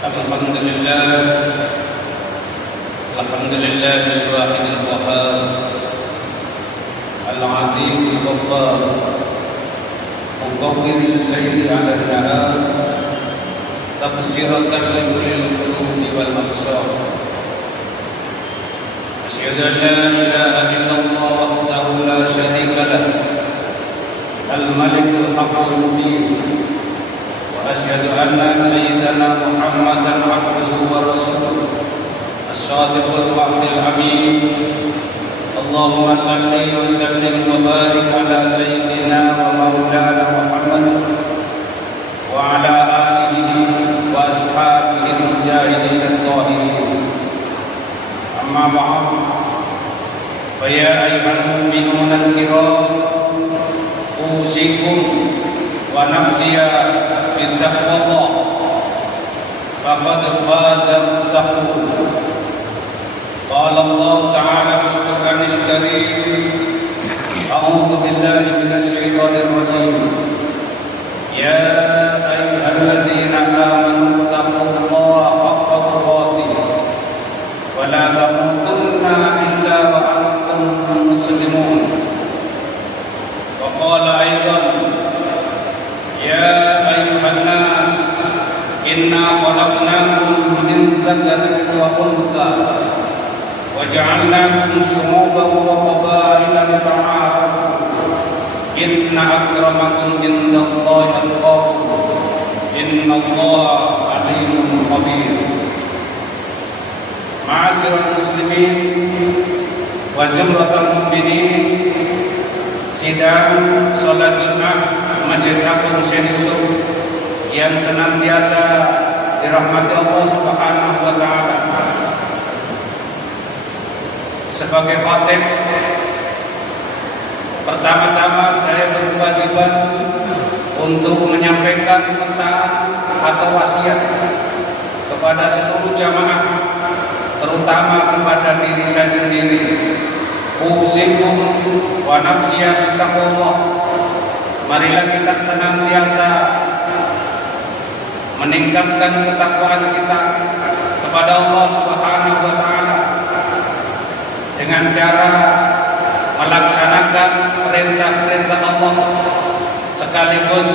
الحمد لله الواحد القهار العظيم الغفار مقوم الليل على النهار تبصرة لأولي القلوب والأبصار. أشهد أن لا إله إلا الله وحده لا شريك له الملك الحق المبين، وأشهد أن سيدنا محمدا عبده ورسوله الصادق الوعد الأمين. اللهم صل وسلم وبارك على سيدنا ومولانا محمد وعلى آله وأصحابه المجاهدين الطاهرين. أما بعد، فيا أيها المؤمنون الكرام، أوصيكم ونفسي بتقوى الله، فقد فاز المتقون. قال الله تعالى في القرآن الكريم: أعوذ بالله من الشيطان الرجيم، يا أيها الذين آمنوا اتقوا الله حق تقاته ولا تموتن إلا وأنتم مسلمون. وقال أيضا: يا أيها الناس إنا خلقناكم من ذكر وأنثى وجعلناكم شعوبا وقبائل لتعارفوا إن أكرمكم عند الله أتقاكم إن الله عليم خبير. معاشر المسلمين وزمرة المؤمنين، sidang salat Jumat Masjid Agung Syekh Yusuf yang senantiasa dirahmati Allah Subhanahu wa taala. Sebagai khatib, pertama-tama saya berkewajiban untuk menyampaikan pesan atau wasiat kepada seluruh jamaah, terutama kepada diri saya sendiri. Usikum wa nafsiya bittaqwallah. Marilah kita senantiasa meningkatkan ketakwaan kita kepada Allah Subhanahu wa taala dengan cara melaksanakan perintah-perintah Allah sekaligus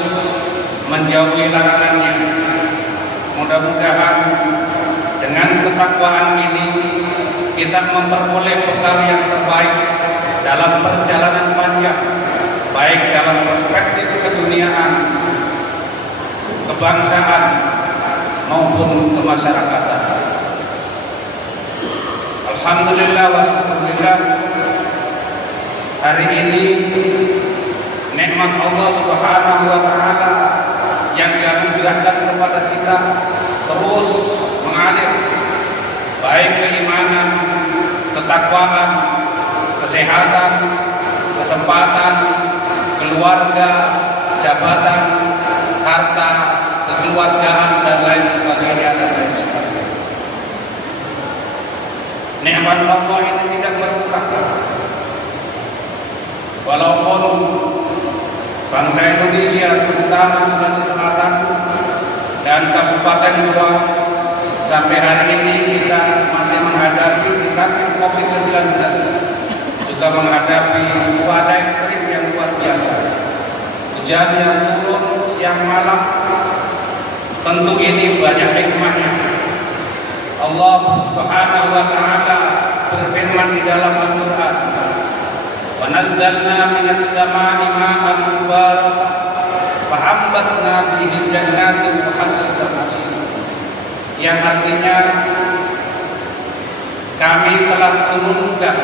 menjauhi larangannya. Mudah-mudahan dengan ketakwaan ini kita memperoleh bekal yang terbaik dalam perjalanan panjang, baik dalam perspektif keduniaan, kebangsaan maupun kemasyarakatan. Alhamdulillah wa syukurillah, hari ini nikmat Allah Subhanahu wa taala yang dianugerahkan kepada kita terus mengalir, baik keimanan, ketakwaan, kesehatan, kesempatan, keluarga, jabatan, harta, kekeluargaan, dan lain sebagainya. Nikmat Allah ini tidak berkurang. Walaupun bangsa Indonesia, terutama Sulawesi Selatan dan Kabupaten Goa, sampai hari ini kita masih menghadapi di samping COVID-19 juga menghadapi cuaca ekstrim yang luar biasa. Hujan yang turun siang malam, tentu ini banyak hikmahnya. Allah Subhanahu wa taala berfirman di dalam Al-Qur'an, "Wa nazzalna minas samaa'i ma'an mubarakan fa'ambatna bihi jannatin wa hasadal masir." Yang artinya kami turunkan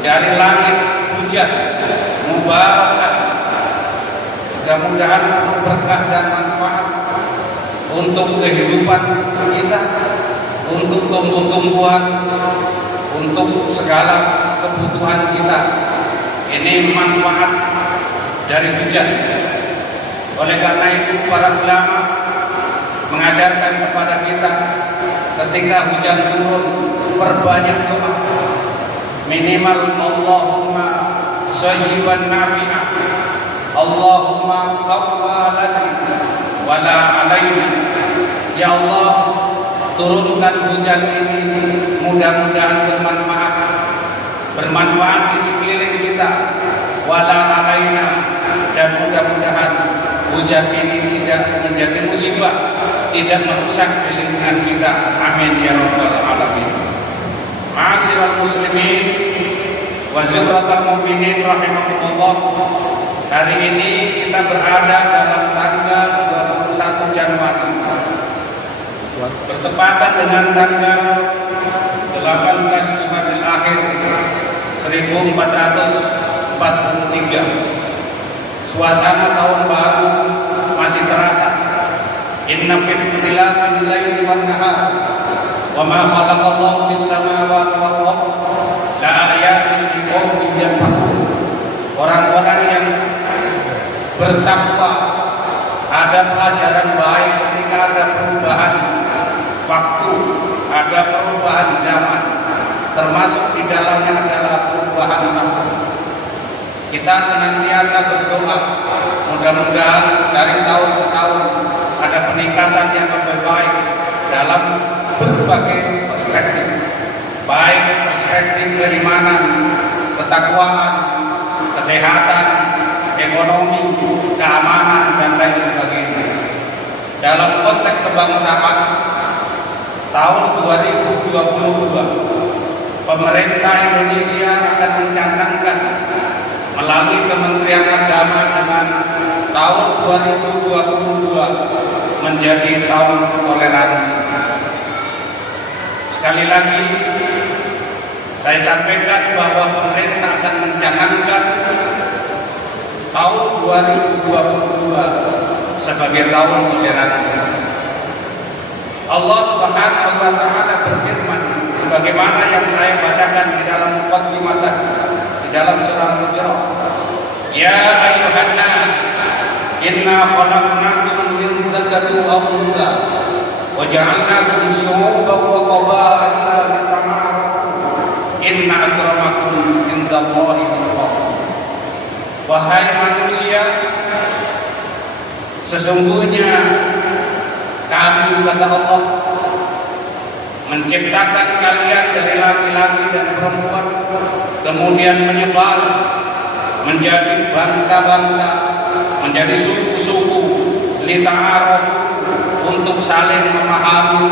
dari langit hujan mubarakan, mudah-mudahan penuh berkah dan manfaat untuk kehidupan kita, untuk tumbuh-tumbuhan, untuk segala kebutuhan kita. Ini manfaat dari hujan. Oleh karena itu para ulama mengajarkan kepada kita, ketika hujan turun, perbanyak doa. Minimal Allahumma sayyiban nafi'ah, Allahumma khawwa laki wala alaina. Ya Allah, turunkan hujan ini, mudah-mudahan bermanfaat di sekeliling kita, wala alaina, dan mudah-mudahan hujan ini tidak menjadi musibah, tidak merusak di lingkungan kita. Amin ya rabbal alamin. Ma'asyiral muslimin wa zumratal mu'minin rahimakumullah. Hari ini kita berada dalam tanggal 21 Januari, bertepatan dengan tanggal 18 Jumadil Akhir 1443. Suasana tahun baru masih terasa. Inna fi ikhtilafil laili wan nahar wa ma khalaqallahu fis samawati wal ardi la ayatin liqaumin yattaqun. Orang-orang yang bertakwa, ada pelajaran baik ketika ada perubahan waktu, ada perubahan zaman, termasuk di dalamnya adalah perubahan tahun. Kita senantiasa berdoa, mudah-mudahan dari tahun ke tahun ada peningkatan yang lebih baik dalam berbagai perspektif, baik perspektif keimanan, ketakwaan, kesehatan, ekonomi, keamanan, dan lain sebagainya. Dalam konteks kebangsaan, tahun 2022 pemerintah Indonesia akan mencanangkan melalui Kementerian Agama dengan tahun 2022 menjadi tahun toleransi. Sekali lagi saya sampaikan bahwa pemerintah akan mencanangkan tahun 2022 sebagai tahun toleransi. Allah Subhanahu wa taala berfirman sebagaimana yang saya bacakan di dalam muqaddimah di dalam surah Al-Hujurat. Ya ayyuhan nas, inna khalaqnakum min dzakarin wa untha wa ja'alnakum syu'uban wa qabaila lita'arafu inna akramakum indallahi atqakum. Wahai manusia, sesungguhnya kami, kata Allah, menciptakan kalian dari laki-laki dan perempuan, kemudian menyebar menjadi bangsa-bangsa, menjadi suku-suku, lita'arafu, untuk saling memahami,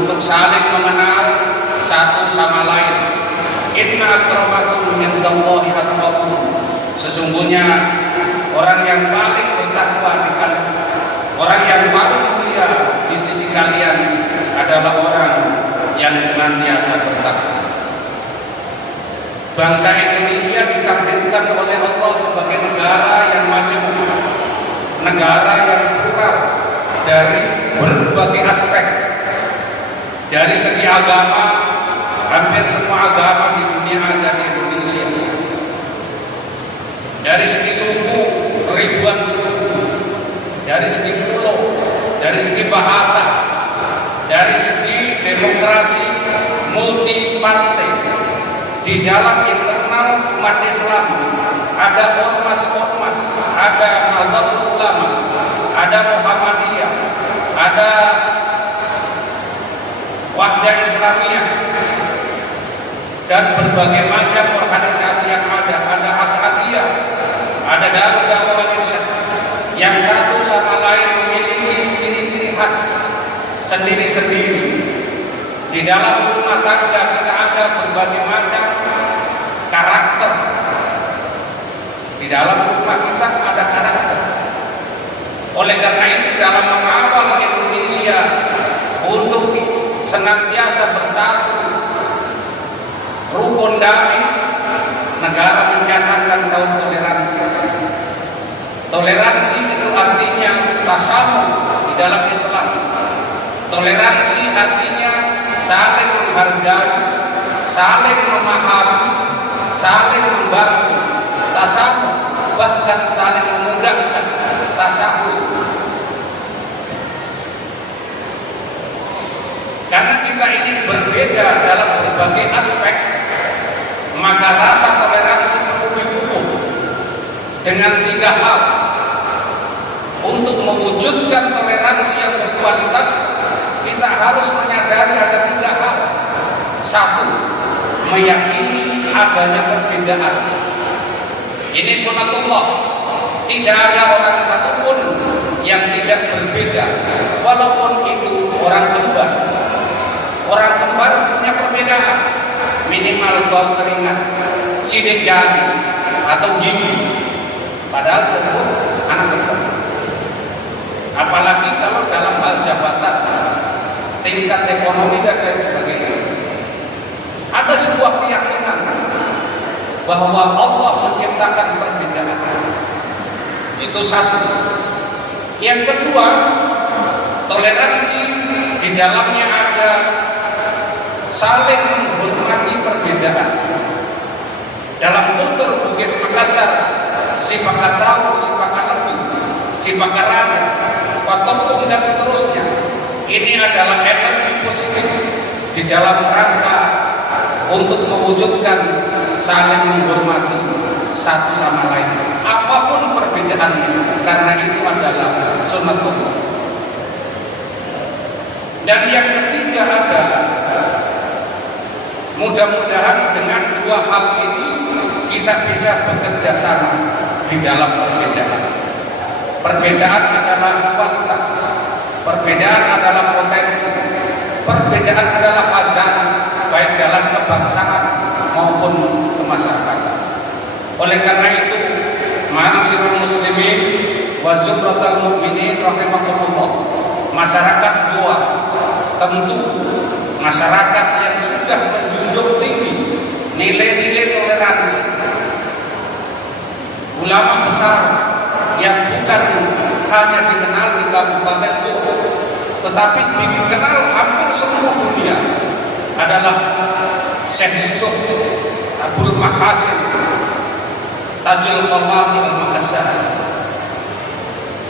untuk saling mengenal satu sama lain. Inna akramakum indallahi atqakum. Sesungguhnya orang yang paling bertakwa di kalian, orang yang paling mulia di sisi kalian adalah orang yang senantiasa bertakwa. Bangsa Indonesia ditakdirkan oleh Allah sebagai negara yang majemuk, negara yang plural dari berbagai aspek. Dari segi agama, hampir semua agama di dunia ada di Indonesia. Dari segi suku, ribuan suku. Dari segi pulau, dari segi bahasa, dari segi demokrasi, multi partai. Di dalam internal umat Islam ada ormas-ormas, ada Nahdlatul Ulama, ada Muhammadiyah, ada Wahdah Islamiyah, dan berbagai macam organisasi yang ada As'adiyah, ada Darul Da'wah Irsyad, yang satu sama lain memiliki ciri-ciri khas sendiri-sendiri. Di dalam rumah tangga kita ada berbagai macam karakter. Di dalam rumah kita ada karakter. Oleh karena itu dalam mengawal Indonesia untuk senantiasa bersatu, rukun damai, negara mencanangkan tahun toleransi. Toleransi itu artinya tasamuh di dalam Islam. Toleransi artinya saling menghargai, saling memahami, saling membantu. Tasamuh bahkan saling memudahkan. Tasawuf. Karena kita ini berbeda dalam berbagai aspek, maka rasa toleransi perlu dipupuk dengan 3 hal. Untuk Untuk mewujudkan toleransi yang berkualitas, kita harus menyadari ada 3 hal. 1, meyakini adanya perbedaan. Ini sunatullah. Tidak ada orang satupun yang tidak berbeda, walaupun itu orang kembar. Orang kembar punya perbedaan, minimal bau keringat, sidik jari, atau gigi. Padahal disebut anak kembar. Apalagi kalau dalam hal jabatan, tingkat ekonomi dan lain sebagainya. Ada sebuah keyakinan bahwa Allah menciptakan perbedaan. Itu 1. Yang kedua, toleransi di dalamnya ada saling menghormati perbedaan. Dalam kultur Bugis Makassar, si pakatau, si pakalebu, si pakarada, patokung dan seterusnya, ini adalah energi positif di dalam rangka untuk mewujudkan saling menghormati satu sama lain, apapun perbedaannya, karena itu adalah sunatullah. Dan yang ketiga adalah mudah-mudahan dengan 2 hal ini kita bisa bekerja sama di dalam perbedaan. Perbedaan adalah kualitas, perbedaan adalah potensi, perbedaan adalah khazanah, baik dalam kebangsaan maupun kemasyarakatan. Oleh karena itu, ma'asyiral muslimin wa zumratal mu'minin rahimakumullah, masyarakat Goa tentu masyarakat yang sudah menjunjung tinggi nilai-nilai toleransi. Ulama besar yang bukan hanya dikenal di Kabupaten Goa, tetapi dikenal hampir seluruh dunia adalah Syekh Yusuf Abdul Mahasin Tajul Fawadi Al-Makassar,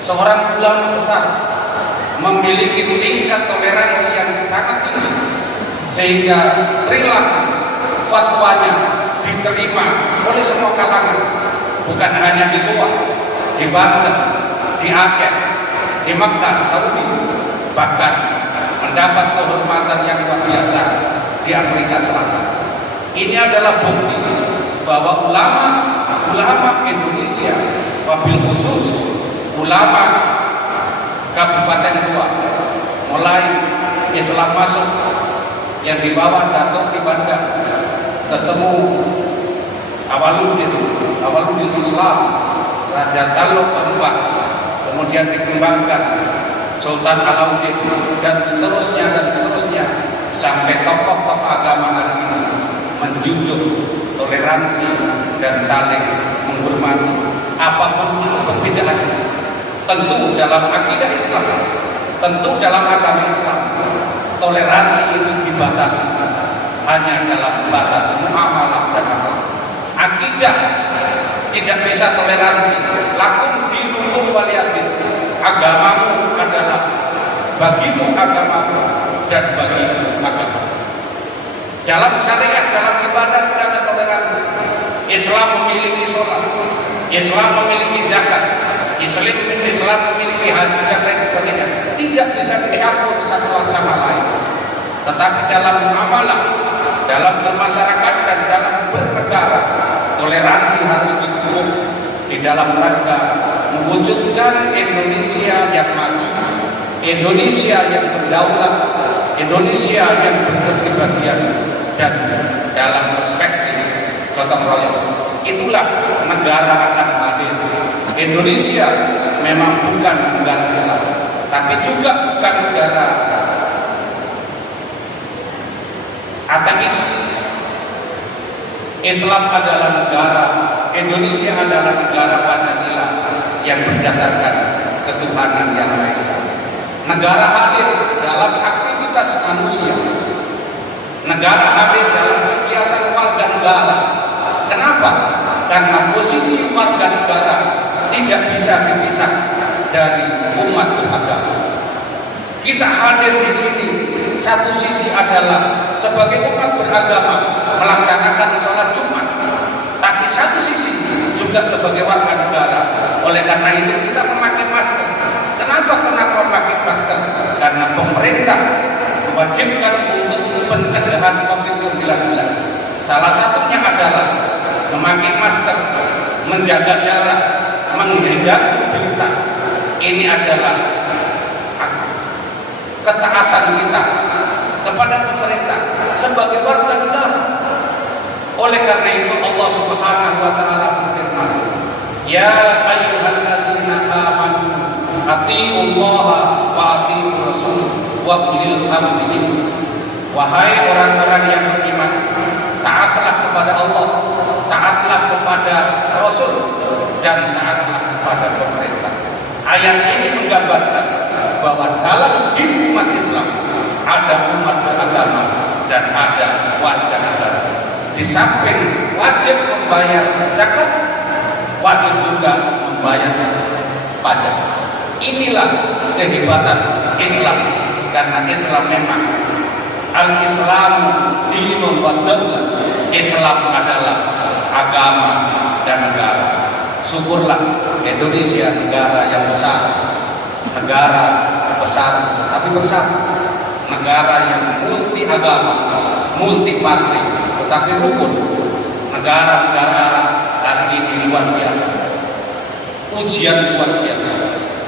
seorang ulama besar, memiliki tingkat toleransi yang sangat tinggi sehingga perilaku fatwanya diterima oleh semua kalangan, bukan hanya di Goa, di Banten, di Aceh, di Makkah, Saudi, bahkan mendapat kehormatan yang luar biasa di Afrika Selatan. Ini adalah bukti bahwa ulama Indonesia, wabil khusus ulama Kabupaten Goa, mulai Islam masuk yang dibawa Datuk di Bandar, ketemu Awaluddin Islam, Raja Taluk keempat, kemudian dikembangkan Sultan Alauddin, dan seterusnya sampai tokoh-tokoh agama lagi menjunjung toleransi dan saling menghormati apapun itu perbedaannya. Tentu dalam akidah Islam, tentu dalam agama Islam, toleransi itu dibatasi hanya dalam batas muamalah dan akhlak. Akidah tidak bisa toleransi. Lakum dinukum waliyadin. Agamamu adalah bagimu agamamu dan bagimu agama. Dalam syariat, dalam ibadah tidak ada toleransi. Islam memiliki sholat, Islam memiliki zakat, Islam memiliki haji dan lain sebagainya. Tidak bisa dicampur satu sama lain. Tetapi dalam muamalah, dalam bermasyarakat dan dalam bernegara, toleransi harus didukung di dalam rangka mewujudkan Indonesia yang maju, Indonesia yang berdaulat, Indonesia yang berkepribadian, dan dalam perspektif gotong royong. Itulah negara akan hadir. Indonesia memang bukan negara Islam, tapi juga bukan negara ateis. Islam adalah negara, Indonesia adalah negara Pancasila yang berdasarkan ketuhanan yang Maha Esa. Negara hadir dalam aktivitas manusia, negara hadir dalam kegiatan warga negara. Kenapa? Karena posisi warga negara tidak bisa dipisah dari umat beragama. Kita hadir di sini, satu sisi adalah sebagai umat beragama melaksanakan sholat Jumat, tapi satu sisi juga sebagai warga negara. Oleh karena itu kita memakai masker, Kenapa pakai masker? Karena pemerintah mewajibkan untuk pencegahan COVID-19. Salah satunya adalah memakai masker, menjaga jarak, menghindari mobilitas. Ini adalah ketaatan kita kepada pemerintah sebagai warga negara. Oleh karena itu Allah Subhanahu wa taala berfirman, "Ya ayyuhalladzina amanu atiiullaha wa atiiur rasul wa ulil amri minkum." Wahai orang-orang yang beriman, taatlah kepada Allah, taatlah kepada Rasul, dan taatlah kepada pemerintah. Ayat ini menggambarkan bahwa dalam diri umat Islam ada umat beragama dan ada warga negara. Di samping wajib membayar zakat, wajib juga membayar pajak. Inilah kehebatan Islam, karena Islam memang al-Islamu dinun wa daulah. Islam adalah agama dan negara. Syukurlah Indonesia negara yang besar, tapi besar, negara yang multi agama, multi partai, tetapi rukun. Negara-negara hari ini luar biasa, ujian luar biasa.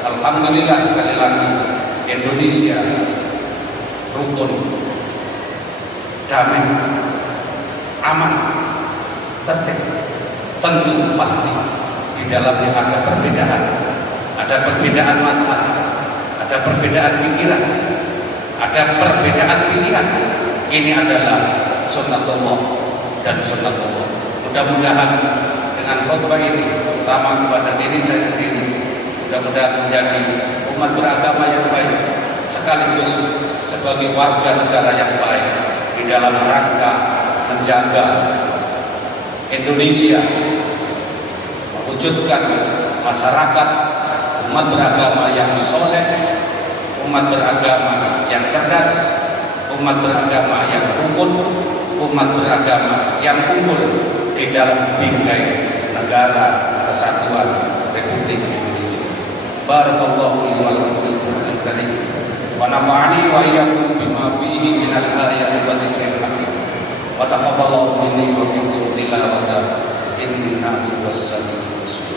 Alhamdulillah sekali lagi Indonesia rukun, damai, aman, tertib. Tentu pasti di dalamnya ada perbedaan mazhab, ada perbedaan pikiran, ada perbedaan pilihan. Ini adalah sunnatullah dan sunnatullah. Mudah-mudahan dengan khutbah ini, terutama kepada diri saya sendiri, mudah-mudahan menjadi umat beragama yang baik, sekaligus sebagai warga negara yang baik di dalam rangka menjaga Indonesia, mewujudkan masyarakat umat beragama yang soleh, umat beragama yang cerdas, umat beragama yang rukun, umat beragama yang unggul di dalam bingkai negara kesatuan Republik Indonesia. Barakallahu li wa lakum fil Qur'anil Karim wa nafa'ani wa iyyakum bima fihi minal ayati wa dzikril hakim. Wa taqabbalallahu minni wa minkum tilawata innahu was-sami'ul basir.